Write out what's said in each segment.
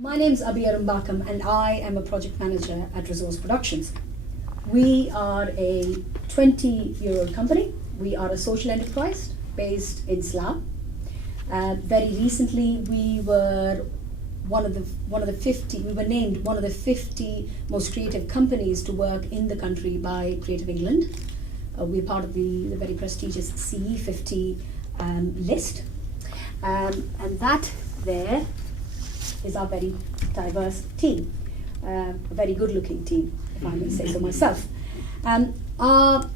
My name is Abhi Arumbakkam and I am a project manager at Resource Productions. We are a 20-year-old company. We are a social enterprise based in Slough. Very recently we were one of the 50, we were named one of the 50 most creative companies to work in the country by Creative England. We're part of the very prestigious CE 50 list. And that there is our very diverse team, a very good-looking team, if I may say so myself. Our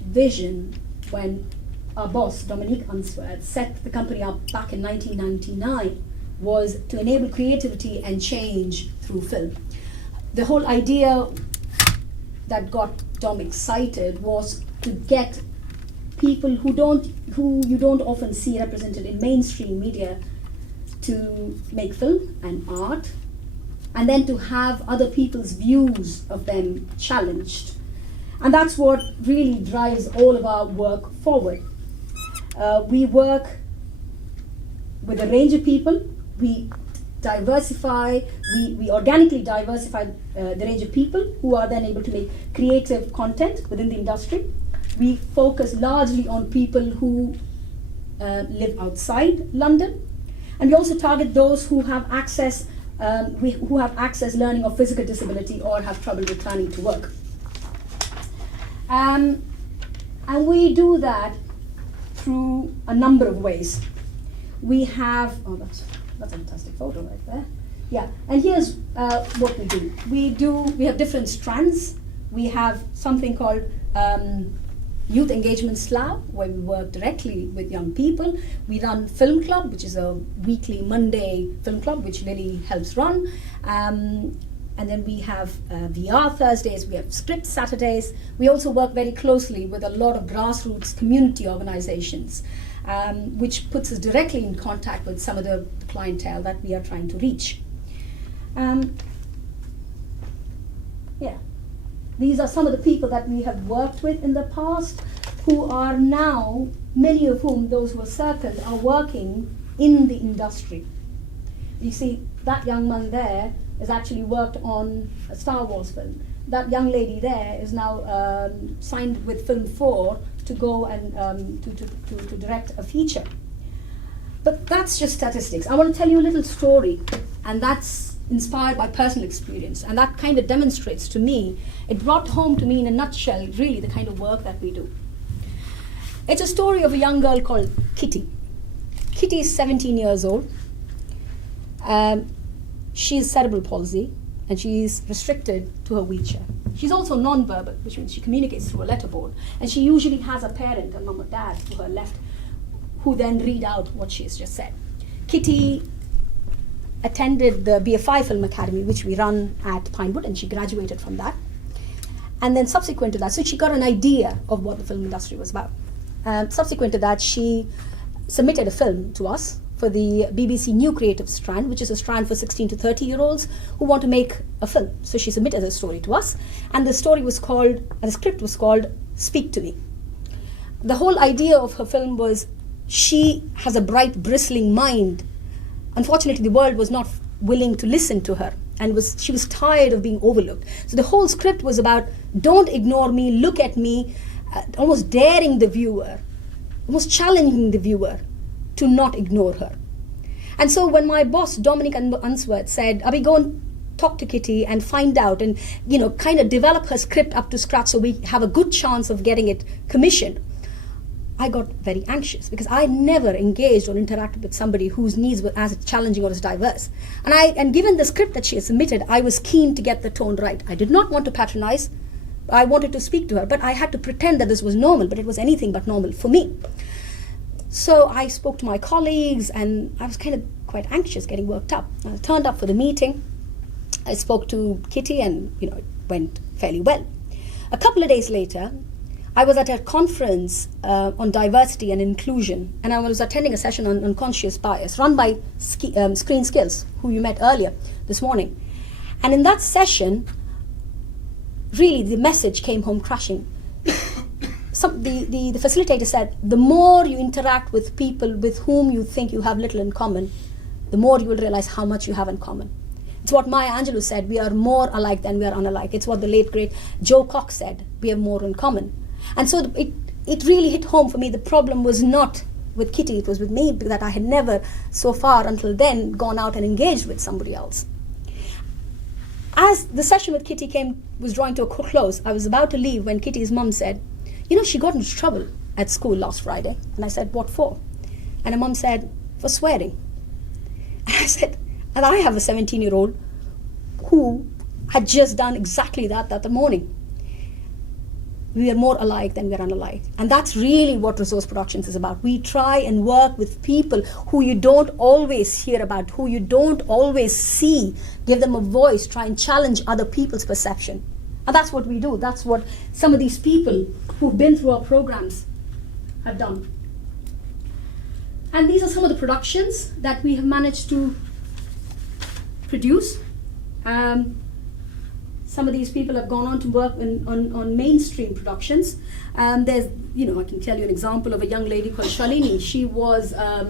vision, when our boss, Dominique Unsworth, set the company up back in 1999, was to enable creativity and change through film. The whole idea that got Dom excited was to get people who you don't often see represented in mainstream media to make film and art, and then to have other people's views of them challenged. And that's what really drives all of our work forward. We work with a range of people. We diversify, we organically diversify the range of people who are then able to make creative content within the industry. We focus largely on people who live outside London. And we also target those who have access learning of physical disability or have trouble returning to work. And we do that through a number of ways. We have, that's a fantastic photo right there. Yeah, and here's what we do. We have different strands. We have something called Youth Engagement Slough, where we work directly with young people. We run Film Club, which is a weekly Monday film club, which Lilly helps run. And then we have VR Thursdays, we have Script Saturdays. We also work very closely with a lot of grassroots community organizations, which puts us directly in contact with some of the clientele that we are trying to reach. These are some of the people that we have worked with in the past, who are now, many of whom, those who are circled, are working in the industry. You see, that young man there has actually worked on a Star Wars film. That young lady there is now signed with Film 4 to go and to direct a feature. But that's just statistics. I want to tell you a little story, and that's inspired by personal experience, and that kind of demonstrates to me, it brought home to me in a nutshell really the kind of work that we do. It's a story of a young girl called Kitty. Kitty is 17 years old. She has cerebral palsy and she's restricted to her wheelchair. She's also non-verbal, which means she communicates through a letterboard, and she usually has a parent, a mum or dad, to her left, who then read out what she has just said. Kitty attended the BFI Film Academy, which we run at Pinewood, and she graduated from that. And then subsequent to that, so she got an idea of what the film industry was about. Subsequent to that, she submitted a film to us for the BBC New Creative Strand, which is a strand for 16 to 30-year-olds who want to make a film. So she submitted a story to us, and the story was called, the script was called Speak to Me. The whole idea of her film was, she has a bright, bristling mind. Unfortunately, the world was not willing to listen to her, and she was tired of being overlooked. So the whole script was about, don't ignore me, look at me, almost daring the viewer, almost challenging the viewer to not ignore her. And so when my boss, Dominique Unsworth, said, Abhi, go and talk to Kitty and find out and kind of develop her script up to scratch so we have a good chance of getting it commissioned, I got very anxious because I never engaged or interacted with somebody whose needs were as challenging or as diverse. And given the script that she had submitted, I was keen to get the tone right. I did not want to patronize. I wanted to speak to her, but I had to pretend that this was normal, but it was anything but normal for me. So I spoke to my colleagues, and I was kind of quite anxious, getting worked up. I turned up for the meeting. I spoke to Kitty, and it went fairly well. A couple of days later, I was at a conference on diversity and inclusion, and I was attending a session on unconscious bias run by Screen Skills, who you met earlier this morning. And in that session, really the message came home crashing. The facilitator said, the more you interact with people with whom you think you have little in common, the more you will realize how much you have in common. It's what Maya Angelou said, we are more alike than we are unalike. It's what the late, great Joe Cox said, we have more in common. And so it really hit home for me. The problem was not with Kitty, it was with me, that I had never so far until then gone out and engaged with somebody else. As the session with Kitty was drawing to a close, I was about to leave when Kitty's mum said, you know, she got into trouble at school last Friday. And I said, what for? And her mum said, for swearing. And I said, and I have a 17-year-old who had just done exactly that morning. We are more alike than we are unalike. And that's really what Resource Productions is about. We try and work with people who you don't always hear about, who you don't always see, give them a voice, try and challenge other people's perception. And that's what we do. That's what some of these people who've been through our programs have done. And these are some of the productions that we have managed to produce. Some of these people have gone on to work on mainstream productions. There's, I can tell you an example of a young lady called Shalini. She was a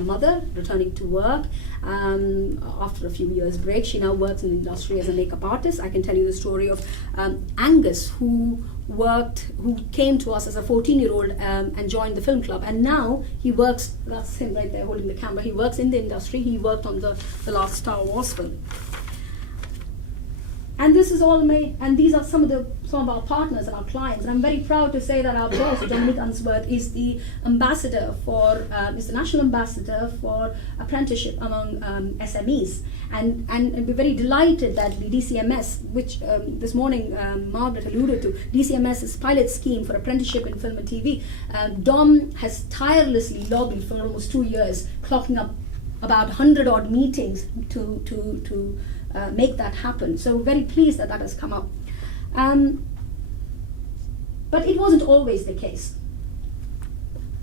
mother returning to work after a few years' break. She now works in the industry as a makeup artist. I can tell you the story of Angus, who came to us as a 14-year-old and joined the film club. And now he works, that's him right there holding the camera, he works in the industry. He worked on the last Star Wars film. And this is all made, and these are some of our partners and our clients. And I'm very proud to say that our boss, Dominic Unsworth, is the ambassador is the national ambassador for apprenticeship among SMEs. And we're very delighted that the DCMS, which this morning Margaret alluded to, DCMS's pilot scheme for apprenticeship in film and TV, Dom has tirelessly lobbied for almost 2 years, clocking up about 100 odd meetings to make that happen. So very pleased that has come up. But it wasn't always the case.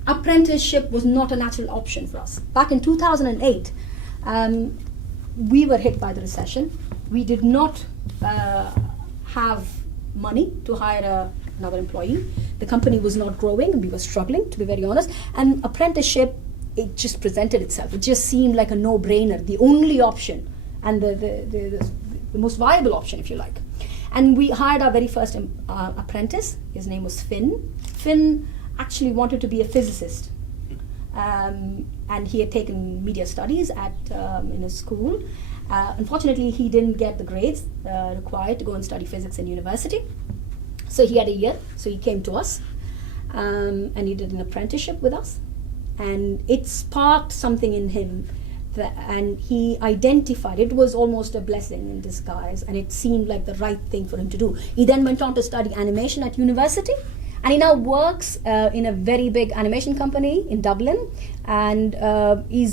Apprenticeship was not a natural option for us. Back in 2008, we were hit by the recession. We did not have money to hire another employee. The company was not growing, and we were struggling, to be very honest. And apprenticeship, it just presented itself. It just seemed like a no-brainer, the only option, and the most viable option, if you like. And we hired our very first apprentice. His name was Finn. Finn actually wanted to be a physicist. And he had taken media studies in his school. Unfortunately, he didn't get the grades required to go and study physics in university. So he had a year, so he came to us, and he did an apprenticeship with us. And it sparked something in him, and he identified it was almost a blessing in disguise, and it seemed like the right thing for him to do. He then went on to study animation at university, and he now works in a very big animation company in Dublin, and he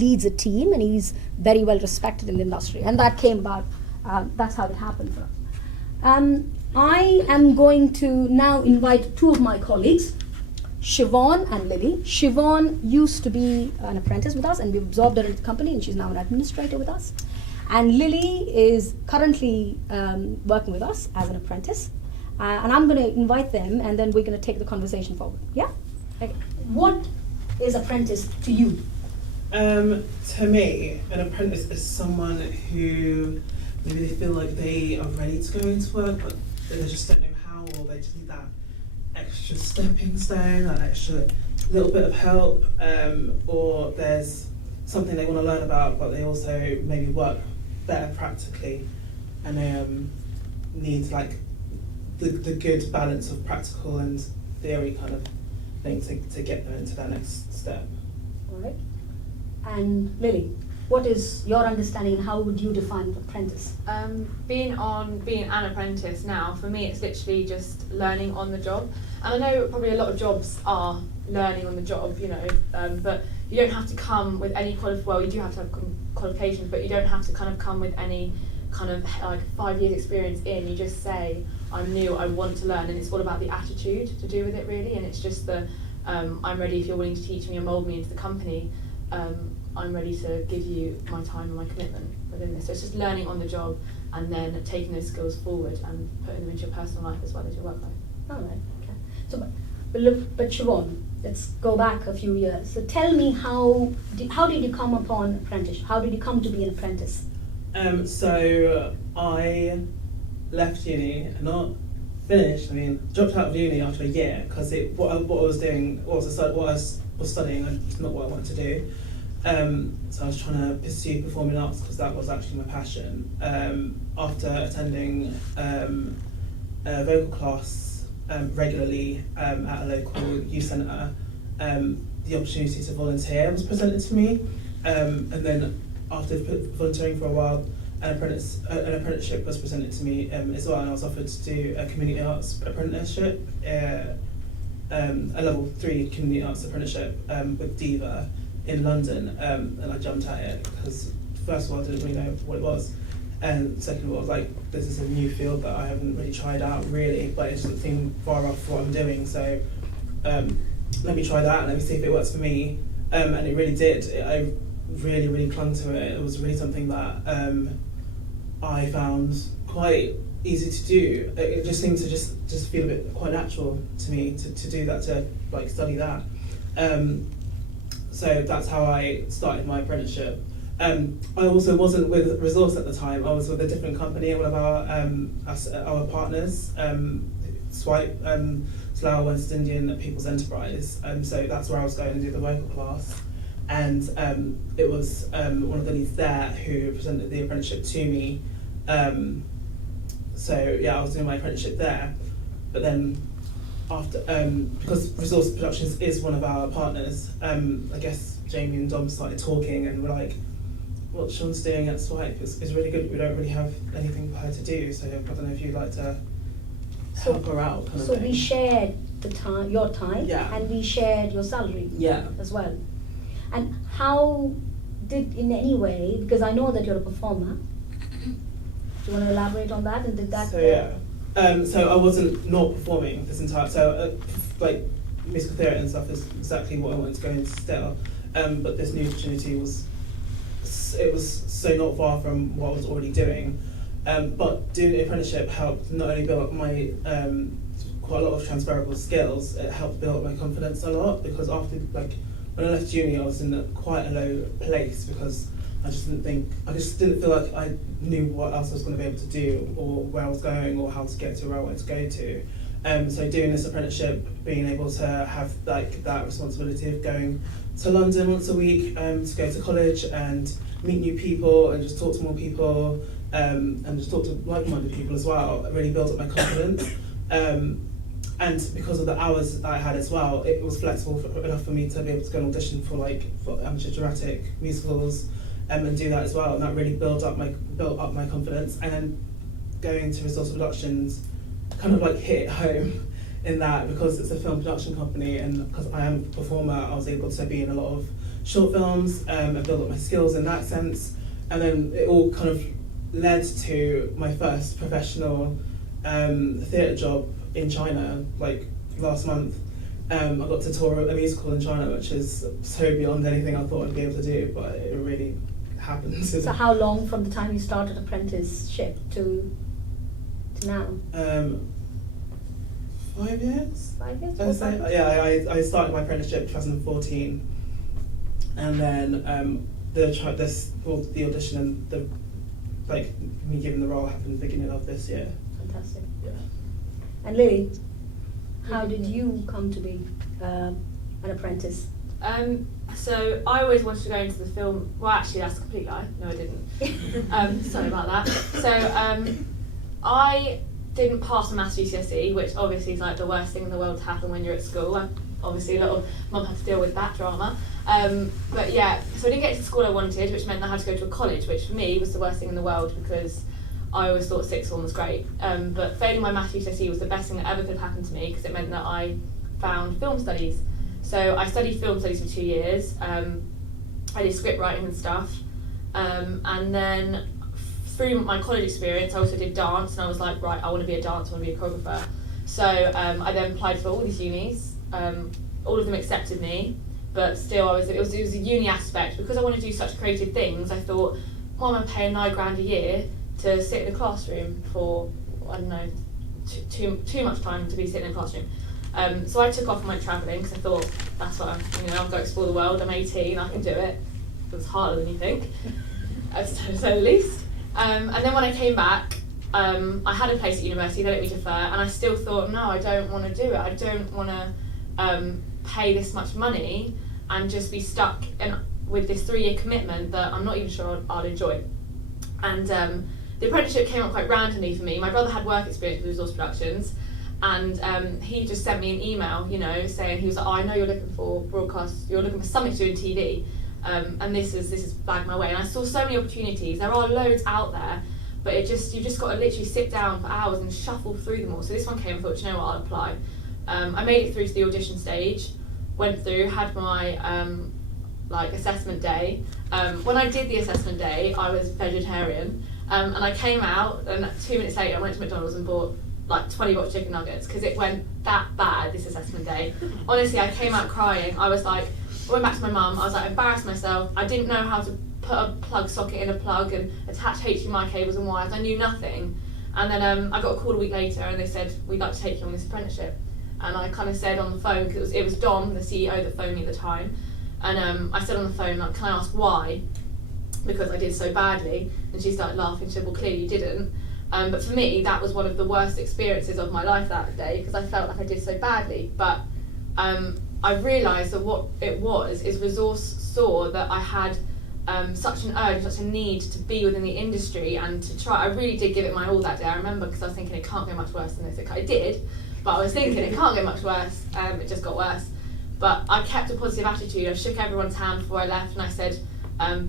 leads a team, and he's very well respected in the industry. And that came about, that's how it happened for us. I am going to now invite two of my colleagues, Siobhan and Lilly. Siobhan used to be an apprentice with us, and we've absorbed her into the company, and she's now an administrator with us. And Lilly is currently working with us as an apprentice. And I'm going to invite them, and then we're going to take the conversation forward. Yeah? Okay. What is apprentice to you? To me, an apprentice is someone who maybe they feel like they are ready to go into work, but they just don't know how, or they just need that extra stepping stone, that extra little bit of help, or there's something they want to learn about, but they also maybe work better practically, and need like the good balance of practical and theory kind of thing to get them into that next step. All right. And Lilly, what is your understanding, and how would you define apprentice? Being an apprentice now, for me it's literally just learning on the job. And I know probably a lot of jobs are learning on the job, but you don't have to come with any you do have to have qualifications, but you don't have to kind of come with any kind of like 5 years experience in. You just say, I'm new, I want to learn, and it's all about the attitude to do with it really, and it's just I'm ready if you're willing to teach me or mould me into the company. I'm ready to give you my time and my commitment within this. So it's just learning on the job, and then taking those skills forward and putting them into your personal life as well as your work life. All right. Okay. So, but Siobhan, let's go back a few years. So tell me, how did you come upon apprenticeship? How did you come to be an apprentice? So I left uni, not finished. I mean, dropped out of uni after a year because what I was doing, what I was studying, was not what I wanted to do. So I was trying to pursue performing arts because that was actually my passion. After attending a vocal class regularly at a local youth centre, the opportunity to volunteer was presented to me, and then after volunteering for a while, an apprenticeship was presented to me as well, and I was offered to do a community arts apprenticeship, a level 3 community arts apprenticeship with Diva in London, and I jumped at it because first of all I didn't really know what it was, and second of all I was like, this is a new field that I haven't really tried out really, but it doesn't seem far off what I'm doing, so let me try that and let me see if it works for me, and it really did. I really clung to it. It was really something that I found quite easy to do. It just seemed to just feel a bit quite natural to me to do that, to like study that. So that's how I started my apprenticeship. I also wasn't with Resource at the time. I was with a different company, one of our partners, Swipe, Slough West Indian People's Enterprise. So that's where I was going to do the vocal class. And it was one of the leads there who presented the apprenticeship to me. So yeah, I was doing my apprenticeship there. But then after, because Resource Productions is one of our partners, I guess Jamie and Dom started talking and were like, what Sean's doing at Swipe is really good. We don't really have anything for her to do, so I don't know if you'd like to help her out. Kind of thing. We shared the time, your time, yeah, and we shared your salary, yeah, as well. And how did, in any way, because I know that you're a performer, do you want to elaborate on that? And did that? So yeah, so I wasn't not performing this entire, so like musical theatre and stuff is exactly what I wanted to go into still, but this new opportunity was so not far from what I was already doing, but doing the apprenticeship helped not only build up my quite a lot of transferable skills, it helped build up my confidence a lot, because after, like, when I left uni I was in quite a low place because I just didn't feel like I knew what else I was going to be able to do, or where I was going, or how to get to where I wanted to go to. So doing this apprenticeship, being able to have like that responsibility of going to London once a week to go to college and meet new people and just talk to more people, and just talk to like-minded people as well, it really built up my confidence. And because of the hours that I had as well, it was flexible enough for me to be able to go and audition for amateur dramatic musicals, and do that as well, and that really built up my confidence. And then going to Resource Productions kind of like hit home in that, because it's a film production company, and because I am a performer, I was able to be in a lot of short films and build up my skills in that sense. And then it all kind of led to my first professional theatre job in China, like last month. I got to tour a musical in China, which is so beyond anything I thought I'd be able to do, but it really happened. So how long from the time you started apprenticeship to now? 5 years? 5 years? Yeah, I started my apprenticeship in 2014, and then the audition and me given the role happened at the beginning of this year. Fantastic. Yeah. And Lily, how did you come to be an apprentice? So I always wanted to go into the film. Well, actually, that's a complete lie. No, I didn't. Sorry about that. So I didn't pass a maths GCSE, which obviously is like the worst thing in the world to happen when you're at school. Obviously, a lot of mum had to deal with that drama. But yeah, so I didn't get to the school I wanted, which meant I had to go to a college, which for me was the worst thing in the world, because I always thought sixth form was great. But failing my maths GCSE was the best thing that ever could have happened to me, because it meant that I found film studies. So I studied film studies for 2 years. I did script writing and stuff. And then through my college experience, I also did dance, and I was like, right, I want to be a dancer, I want to be a choreographer. So I then applied for all these unis. All of them accepted me, but still it was a uni aspect. Because I wanted to do such creative things, I thought, why am I paying £9,000 a year to sit in a classroom for, I don't know, too much time to be sitting in a classroom. So I took off and went travelling because I thought that's what I'll go explore the world. I'm 18, I can do it. It was harder than you think, to say the least. And then when I came back, I had a place at university, they let me defer, and I still thought, no, I don't want to do it. I don't want to pay this much money and just be stuck with this 3-year commitment that I'm not even sure I'll enjoy. And the apprenticeship came up quite randomly for me. My brother had work experience with Resource Productions, and he just sent me an email, saying, he was like, I know you're looking for broadcast, you're looking for something to do in TV, and this is bagged my way. And I saw so many opportunities. There are loads out there, but you've just got to literally sit down for hours and shuffle through them all. So this one came, I thought, you know what, I'll apply. I made it through to the audition stage, went through, had my assessment day. When I did the assessment day, I was vegetarian, and I came out, and 2 minutes later I went to McDonald's and bought 20 box chicken nuggets because it went that bad, this assessment day. Honestly, I came out crying. I went back to my mum, I was embarrassed myself. I didn't know how to put a plug socket in a plug and attach HDMI cables and wires. I knew nothing. And then I got a call a week later and they said, we'd like to take you on this apprenticeship. And I kind of said on the phone, because it was Dom, the CEO, that phoned me at the time. And I said on the phone, can I ask why? Because I did so badly. And she started laughing. She said, well, clearly you didn't. But for me, that was one of the worst experiences of my life that day, because I felt like I did so badly. But I realised that what it was is Resource saw that I had such an urge, such a need to be within the industry and to try. I really did give it my all that day. I remember, because I was thinking it can't get much worse than this. It did, but I was thinking it can't get much worse. It just got worse. But I kept a positive attitude. I shook everyone's hand before I left and I said,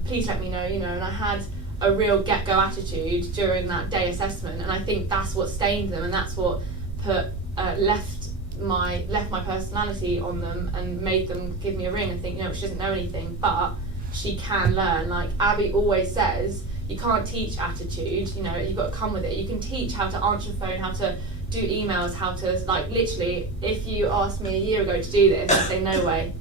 please let me know, and I had a real get-go attitude during that day assessment, and I think that's what stained them, and that's what left my personality on them and made them give me a ring and think, she doesn't know anything, but she can learn. Like Abby always says, you can't teach attitude, you've got to come with it. You can teach how to answer the phone, how to do emails, how to, literally, if you asked me a year ago to do this, I'd say no way,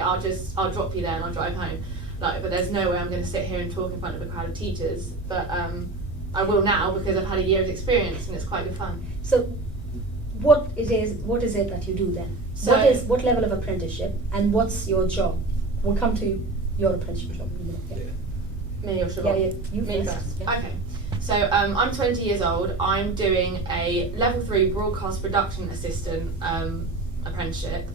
I'll drop you there and I'll drive home. But there's no way I'm going to sit here and talk in front of a crowd of teachers. But I will now, because I've had a year's experience and it's quite good fun. So what is it that you do then? So, what level of apprenticeship and what's your job? We'll come to your apprenticeship job in a minute. Yeah. Me or Siobhan? Yeah, you Me first. Yeah. Okay. So I'm 20 years old. I'm doing a level 3 broadcast production assistant apprenticeship,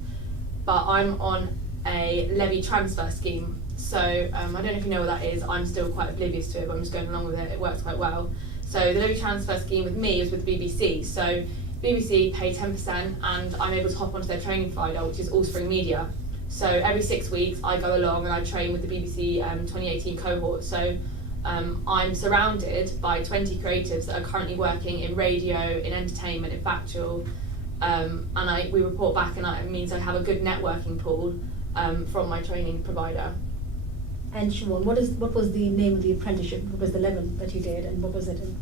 but I'm on a levy transfer scheme. So I don't know if you know what that is. I'm still quite oblivious to it, but I'm just going along with it. It works quite well. So the levy transfer scheme with me is with the BBC. So BBC pay 10% and I'm able to hop onto their training provider, which is Allspring Media. So every 6 weeks I go along and I train with the BBC 2018 cohort. So I'm surrounded by 20 creatives that are currently working in radio, in entertainment, in factual, and we report back, and it means I have a good networking pool from my training provider. And Siobhan, what was the name of the apprenticeship? What was the level that you did, and what was it in?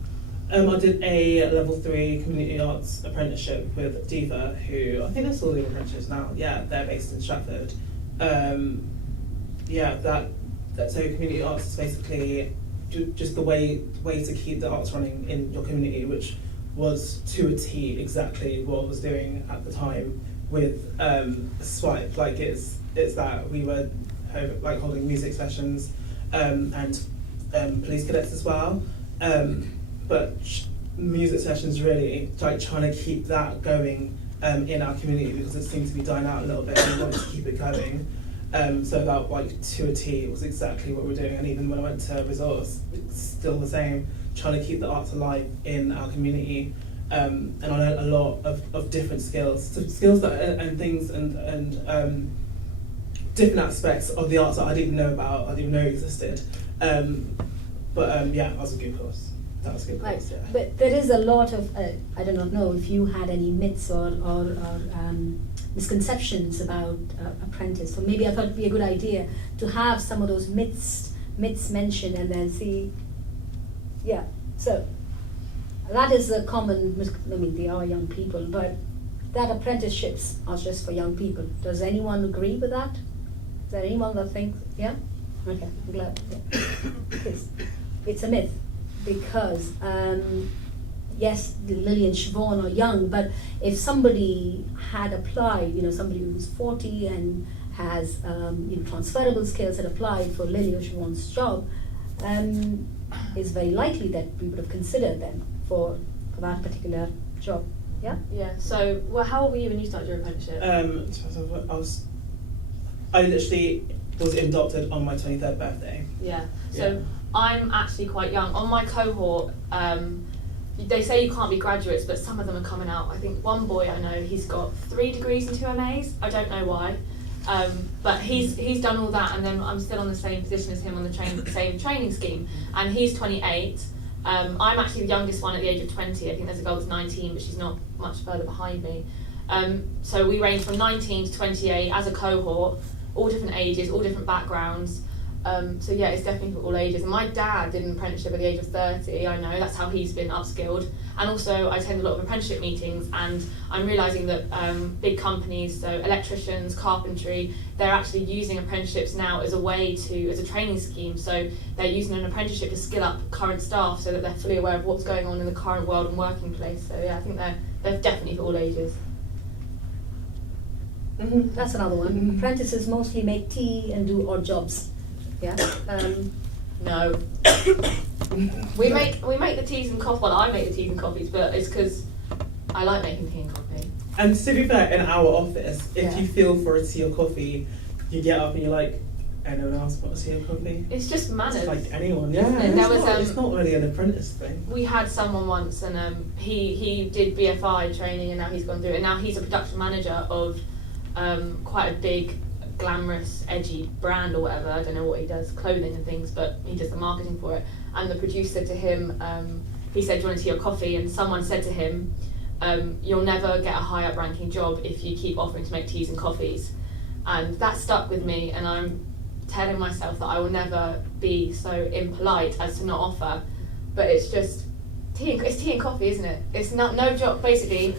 I did a level 3 community arts apprenticeship with Diva, who I think they're still doing apprenticeships now. Yeah, they're based in Stratford. So community arts is basically just the way to keep the arts running in your community, which was to a T exactly what I was doing at the time with Swipe. It's that we were holding music sessions and police cadets as well. But music sessions really trying to keep that going in our community, because it seemed to be dying out a little bit and we wanted to keep it going. So that to a T was exactly what we're doing, and even when I went to Resource, it's still the same, trying to keep the arts alive in our community. And I learned a lot of different skills that and things and different aspects of the arts that I didn't even know about, I didn't even know existed. That was a good course. That was a good course, yeah. But there is a lot of, I do not know if you had any myths or misconceptions about apprentice. So maybe I thought it would be a good idea to have some of those myths mentioned and then see. Yeah, so that is a common, they are young people, but that apprenticeships are just for young people. Does anyone agree with that? Is there anyone that thinks, yeah? Okay, I'm glad. Yeah. It's a myth, because yes, Lily and Siobhan are young, but if somebody had applied, somebody who's 40 and has transferable skills had applied for Lily or Siobhan's job, it's very likely that we would have considered them for that particular job. Yeah. Yeah. So, well, how old were you when you started your apprenticeship? I literally was inducted on my 23rd birthday. Yeah. So I'm actually quite young. On my cohort, they say you can't be graduates, but some of them are coming out. I think one boy I know, he's got 3 degrees and 2 MAs. I don't know why. But he's done all that, and then I'm still on the same position as him on the same training scheme, and he's 28. I'm actually the youngest one at the age of 20. I think there's a girl that's 19, but she's not much further behind me. So we range from 19 to 28 as a cohort, all different ages, all different backgrounds. So yeah, it's definitely for all ages. And my dad did an apprenticeship at the age of 30, I know, that's how he's been upskilled. And also I attend a lot of apprenticeship meetings, and I'm realising that big companies, so electricians, carpentry, they're actually using apprenticeships now as a training scheme. So they're using an apprenticeship to skill up current staff so that they're fully aware of what's going on in the current world and working place. So yeah, I think they're definitely for all ages. Mm-hmm. That's another one. Mm-hmm. Apprentices mostly make tea and do odd jobs. Yeah. No. we make the teas and coffee. Well, I make the teas and coffees, but it's because I like making tea and coffee. And to be fair, in our office, if you feel for a tea or coffee, you get up and you're like, anyone else want a tea or coffee? It's just manners. It's like anyone, yeah. It's not really an apprentice thing. We had someone once, and he did BFI training, and now he's gone through it. And now he's a production manager of quite a big, glamorous, edgy brand or whatever. I don't know what he does, clothing and things, but he does the marketing for it. And the producer said to him, he said, do you want a tea or coffee? And someone said to him, you'll never get a high up ranking job if you keep offering to make teas and coffees. And that stuck with me, and I'm telling myself that I will never be so impolite as to not offer. But it's just it's tea and coffee, isn't it? It's not no job. Basically,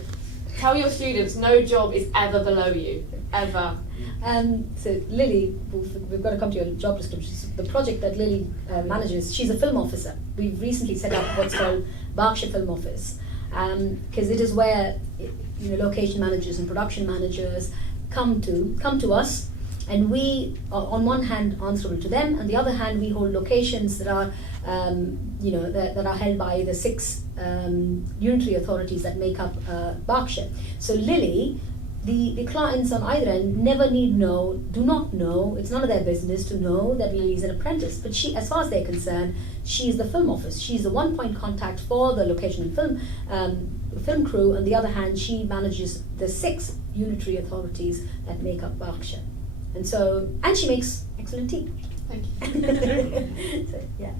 tell your students no job is ever below you, ever. So Lily, we've got to come to your job description. The project that Lily manages, she's a film officer. We've recently set up what's called Berkshire Film Office, because it is where location managers and production managers come to us, and we are on one hand answerable to them, and the other hand we hold locations that are that are held by the 6 unitary authorities that make up Berkshire. So Lily, the clients on either end never do not know, it's none of their business to know that Lily is an apprentice, but she, as far as they're concerned, she is the film office. She's the one point contact for the location and film crew. On the other hand, she manages the 6 unitary authorities that make up Berkshire. And she makes excellent tea. Thank you. So, yeah.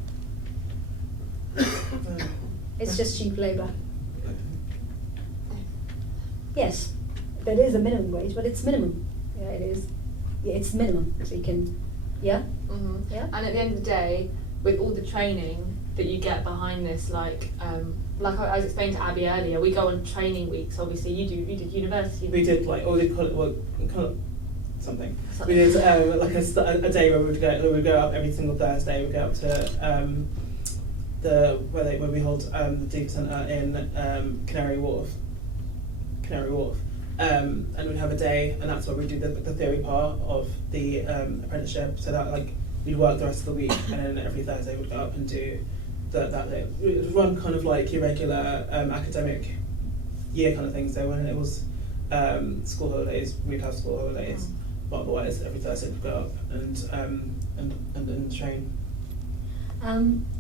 It's just cheap labour. Yes. There is a minimum wage, but it's minimum. Yeah, it is. Yeah, it's minimum. So you can, yeah? Mm-hmm. Yeah. And at the end of the day, with all the training that you get behind this, like I was explaining to Abby earlier, we go on training weeks. Obviously, you did university. We did something. We did a day where we would go up every single Thursday. We'd go up to where we hold the Deep Centre in Canary Wharf. And we'd have a day, and that's where we do the theory part of the apprenticeship. So that we'd work the rest of the week, and then every Thursday we'd go up and do that day. It would run kind of like your regular academic year kind of thing. So when it was school holidays, we'd have school holidays, but otherwise every Thursday we'd go up and train.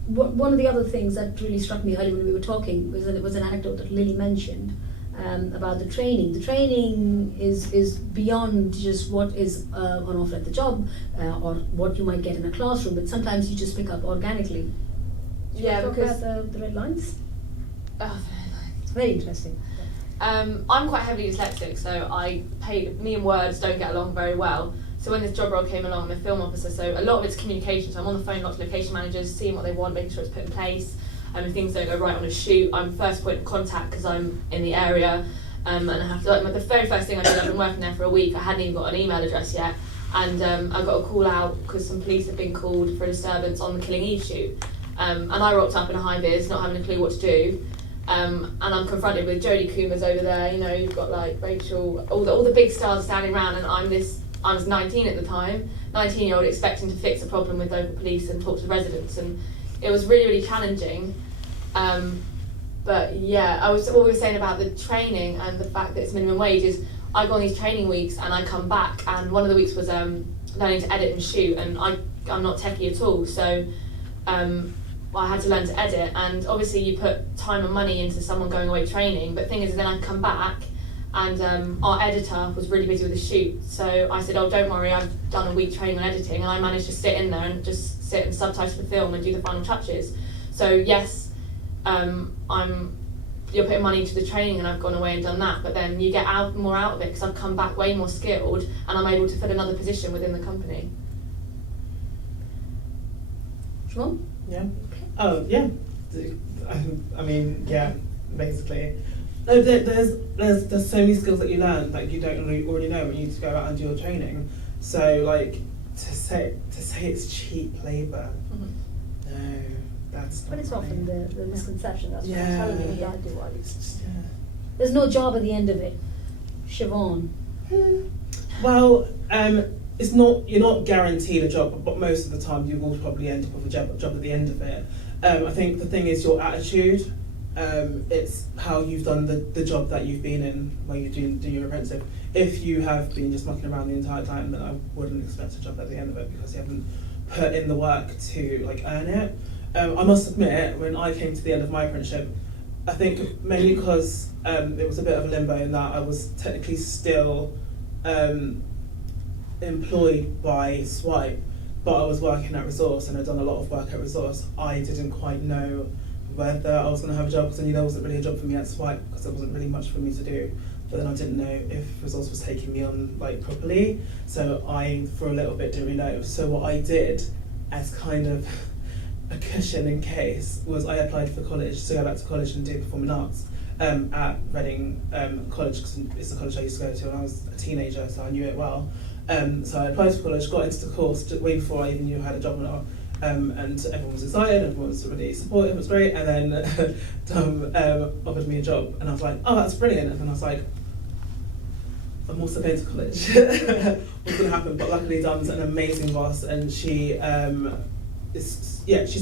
One of the other things that really struck me earlier when we were talking was an anecdote that Lily mentioned. About the training. The training is beyond just what is on offer at the job or what you might get in a classroom, but sometimes you just pick up organically. Yeah, because about the red lines? Oh, the red lines. Very interesting. I'm quite heavily dyslexic, so me and words don't get along very well. So when this job role came along, I'm a film officer, so a lot of it's communication. So I'm on the phone, lots of location managers, seeing what they want, making sure it's put in place. If things don't go right on a shoot, I'm first point of contact because I'm in the area, and I have to the very first thing I did, I've been working there for a week, I hadn't even got an email address yet, and I got a call out because some police had been called for a disturbance on the Killing Eve shoot, and I rocked up in a high vis, not having a clue what to do, And I'm confronted with Jodie Comer's over there, you know, you've got like Rachel, all the big stars standing around, and I was 19 at the time, 19-year-old expecting to fix a problem with local police and talk to residents, and it was really, really challenging. But yeah, what we were saying about the training and the fact that it's minimum wage is I go on these training weeks and I come back, and one of the weeks was learning to edit and shoot, and I'm not techie at all, so I had to learn to edit, and obviously you put time and money into someone going away training, but the thing is then I'd come back and our editor was really busy with the shoot, so I said, oh don't worry, I've done a week training on editing, and I managed to sit in there and just sit and subtitle the film and do the final touches. So yes, you're putting money into the training and I've gone away and done that, but then you get more out of it because I've come back way more skilled and I'm able to fill another position within the company. Siobhan? Yeah. Oh yeah. I mean, yeah. Basically, there's so many skills that you learn that you don't already know when you need to go out and do your training. So like to say it's cheap labour. Mm-hmm. No, that's. But it's often the misconception. That's what I'm Yeah. telling you exactly what it It's is. just, There's no job at the end of it. Siobhan. Well, it's not. You're not guaranteed a job, but most of the time you will probably end up with a job at the end of it. I think the thing is your attitude. It's how you've done the job that you've been in while you're doing your apprenticeship. If you have been just mucking around the entire time, then I wouldn't expect a job at the end of it because you haven't put in the work to like earn it. I must admit, when I came to the end of my apprenticeship, I think mainly because it was a bit of a limbo in that I was technically still employed by Swipe, but I was working at Resource and I'd done a lot of work at Resource. I didn't quite know whether I was going to have a job because I knew there wasn't really a job for me at Swipe because there wasn't really much for me to do. But then I didn't know if Resource was taking me on like properly, so I for a little bit didn't really know. So what I did as kind of a cushion in case was I applied for college to go back to college and do performing arts at Reading College because it's the college I used to go to when I was a teenager, so I knew it well. So I applied for college, got into the course way before I even knew I had a job or not. And everyone was excited, everyone was really supportive, it was great, and then Tom offered me a job, and I was like, oh, that's brilliant, and then I was like, I'm also going to college. What's going to happen? But luckily Dom's an amazing boss, and she's an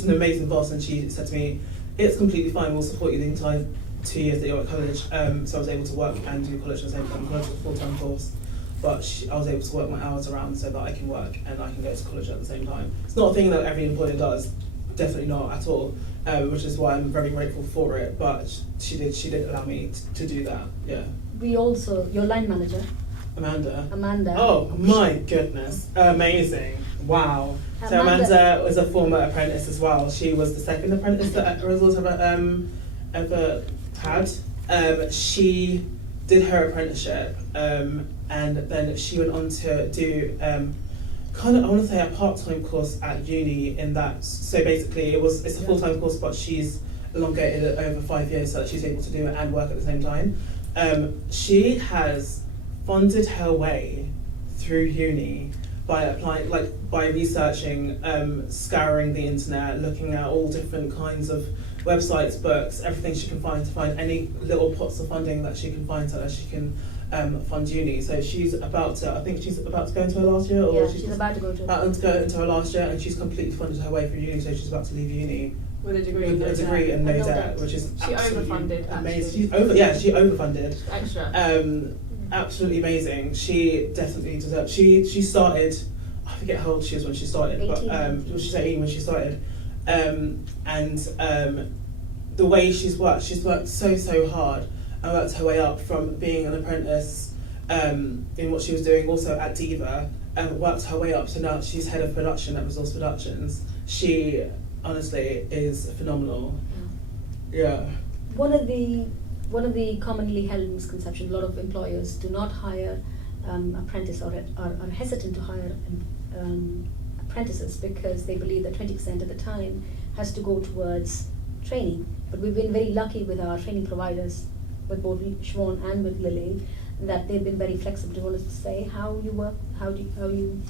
amazing boss, and she said to me, it's completely fine, we'll support you the entire 2 years that you're at college. So I was able to work and do college at the same time. College was a full-time course, but I was able to work my hours around so that I can work and I can go to college at the same time. It's not a thing that every employer does, definitely not at all, which is why I'm very grateful for it, but she did allow me to do that, yeah. We also, your line manager, Amanda. Oh my goodness, amazing, wow. So Amanda was a former apprentice as well. She was the second apprentice that Resource ever had. She did her apprenticeship and then she went on to do kind of, I want to say, a part-time course at uni in that. So basically it's a full-time course, but she's elongated it over 5 years so that she's able to do it and work at the same time. She has funded her way through uni by applying, by researching, scouring the internet, looking at all different kinds of websites, books, everything she can find to find any little pots of funding that she can find so that she can fund uni. So she's about to, I think she's about to go into her last year, or she's about to go into her last year, and she's completely funded her way through uni. So she's about to leave uni with a degree, and no debt, which is she overfunded. Amazing. She overfunded. Extra. Absolutely amazing. She definitely deserves. She started. I forget how old she was when she started, 18. But she's 18 when she started. The way she's worked so hard and worked her way up from being an apprentice in what she was doing also at Diva, and worked her way up to now she's head of production at Resource Productions. She honestly is phenomenal. Yeah. One of the commonly held misconceptions, a lot of employers do not hire apprentices or are hesitant to hire apprentices because they believe that 20% of the time has to go towards training. But we've been very lucky with our training providers, with both Siobhan and with Lilly, that they've been very flexible. Do you want us to say how you work? How you?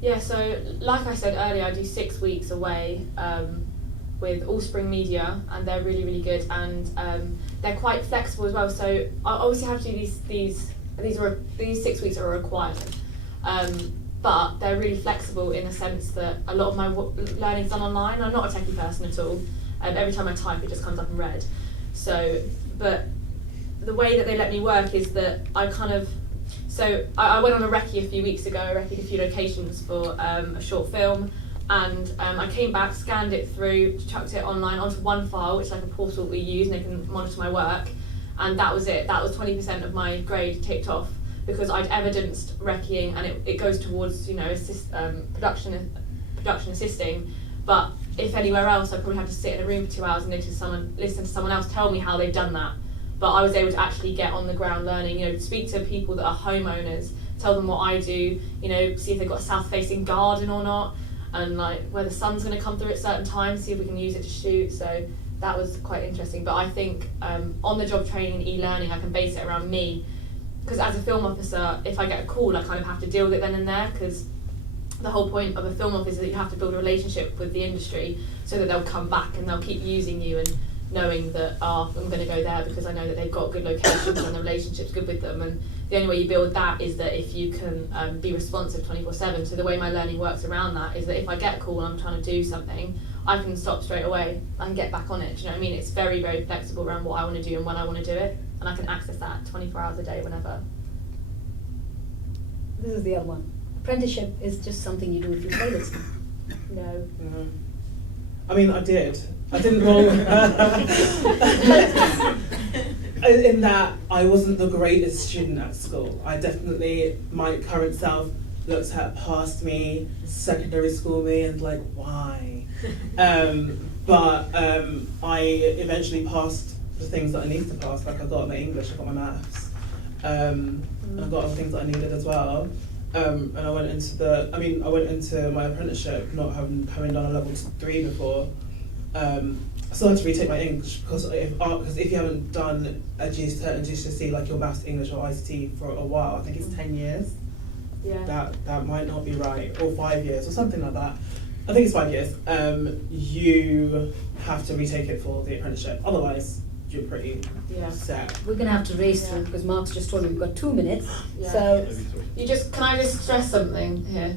Yeah, so like I said earlier, I do 6 weeks away with All Spring Media, and they're really, really good, and they're quite flexible as well. So I obviously have to do these 6 weeks are a requirement, but they're really flexible in the sense that a lot of my learning's done online. I'm not a techie person at all. Every time I type, it just comes up in red. So, but the way that they let me work is that I went on a recce a few weeks ago. I recce'd a few locations for a short film, and I came back, scanned it through, chucked it online onto one file, which is like a portal we use, and they can monitor my work, and that was it. That was 20% of my grade ticked off, because I'd evidenced recceing, and it goes towards, you know, production assisting. But if anywhere else, I'd probably have to sit in a room for 2 hours and listen to someone else tell me how they've done that. But I was able to actually get on the ground learning, you know, speak to people that are homeowners, tell them what I do, you know, see if they've got a south-facing garden or not, and like where the sun's going to come through at certain times, see if we can use it to shoot. So that was quite interesting. But I think on-the-job training, e-learning, I can base it around me, because as a film officer, if I get a call, I kind of have to deal with it then and there, because the whole point of a film officer is that you have to build a relationship with the industry so that they'll come back and they'll keep using you, and knowing that I'm going to go there because I know that they've got good locations and the relationship's good with them. And the only way you build that is that if you can be responsive 24/7. So the way my learning works around that is that if I get a call and I'm trying to do something, I can stop straight away and get back on it. Do you know what I mean? It's very, very flexible around what I want to do and when I want to do it, and I can access that 24 hours a day whenever. This is the other one. Apprenticeship is just something you do if you play this. No. No. I mean, I did. I didn't wrong. In that I wasn't the greatest student at school. I definitely, my current self looks at past me, secondary school me, and like, why? But I eventually passed the things that I needed to pass. Like, I got my English, I got my maths, and I got other things that I needed as well. And I went into my apprenticeship not having done a level 3 before. I still had to retake my English, because if you haven't done a GCSE, like your maths, English or ICT for a while, I think it's 10 years. Yeah. That might not be right, or 5 years or something like that. I think it's 5 years. You have to retake it for the apprenticeship. Otherwise, you're pretty set. We're going to have to race through, because Mark's just told me we've got 2 minutes. Yeah. So Can I just stress something here?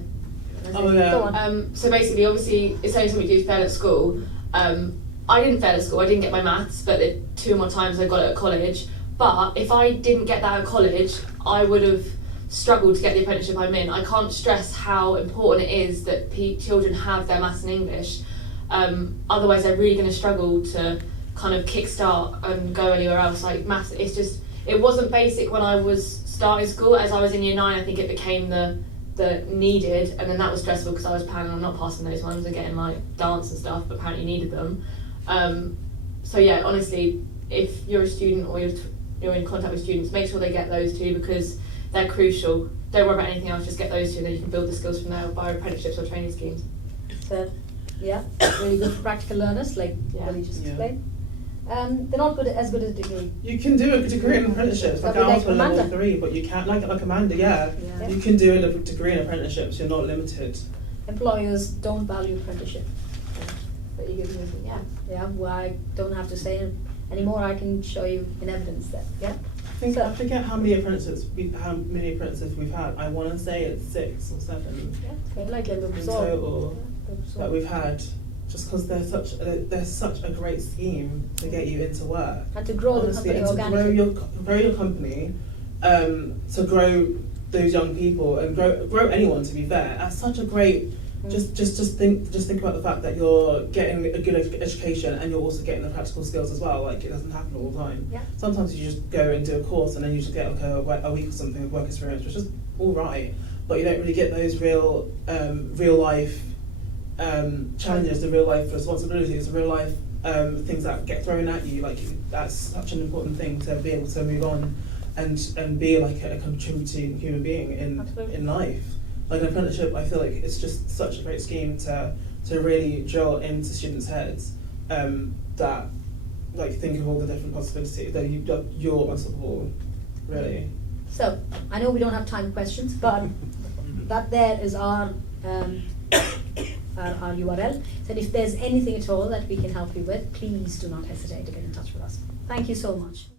Oh, yeah. Go on. So basically, obviously, it's only something you do fail at school. I didn't fail at school. I didn't get my maths, but 2 more times I got it at college. But if I didn't get that at college, I would have struggled to get the apprenticeship I'm in. I can't stress how important it is that children have their maths and English. Otherwise, they're really going to struggle to kind of kickstart and go anywhere else. Like maths, it wasn't basic when I was starting school. As I was in year 9, I think it became the needed, and then that was stressful because I was planning on not passing those ones and getting like dance and stuff, but apparently needed them. So yeah, honestly, if you're a student or you're in contact with students, make sure they get those two, because they're crucial. Don't worry about anything else, just get those two, then you can build the skills from there via apprenticeships or training schemes. So, yeah, really good for practical learners, like Lilly just explained. They're not as good as a degree. You can do a degree in apprenticeships. Like I was for level 3, but you can't, like Amanda, you can do a degree in apprenticeships. You're not limited. Employers don't value apprenticeship. But you give me, well, I don't have to say it anymore. I can show you in evidence that, I forget how many apprentices we've had. I want to say it's 6 or 7 in total that we've had. Just because they're such a great scheme to get you into work. And to grow the company organically. Grow your company, to grow those young people and grow anyone, to be fair. That's such a great. Just think about the fact that you're getting a good education and you're also getting the practical skills as well. Like, it doesn't happen all the time. Yeah. Sometimes you just go and do a course and then you just get like a week or something of work experience, which is all right, but you don't really get those real life challenges, the real life responsibilities, the real life things that get thrown at you. Like, that's such an important thing to be able to move on and be like a contributing human being in life. Like, an apprenticeship, I feel like it's just such a great scheme to really drill into students' heads, that like think of all the different possibilities that you're unstoppable, really. So I know we don't have time for questions, but that there is our our URL. So if there's anything at all that we can help you with, please do not hesitate to get in touch with us. Thank you so much.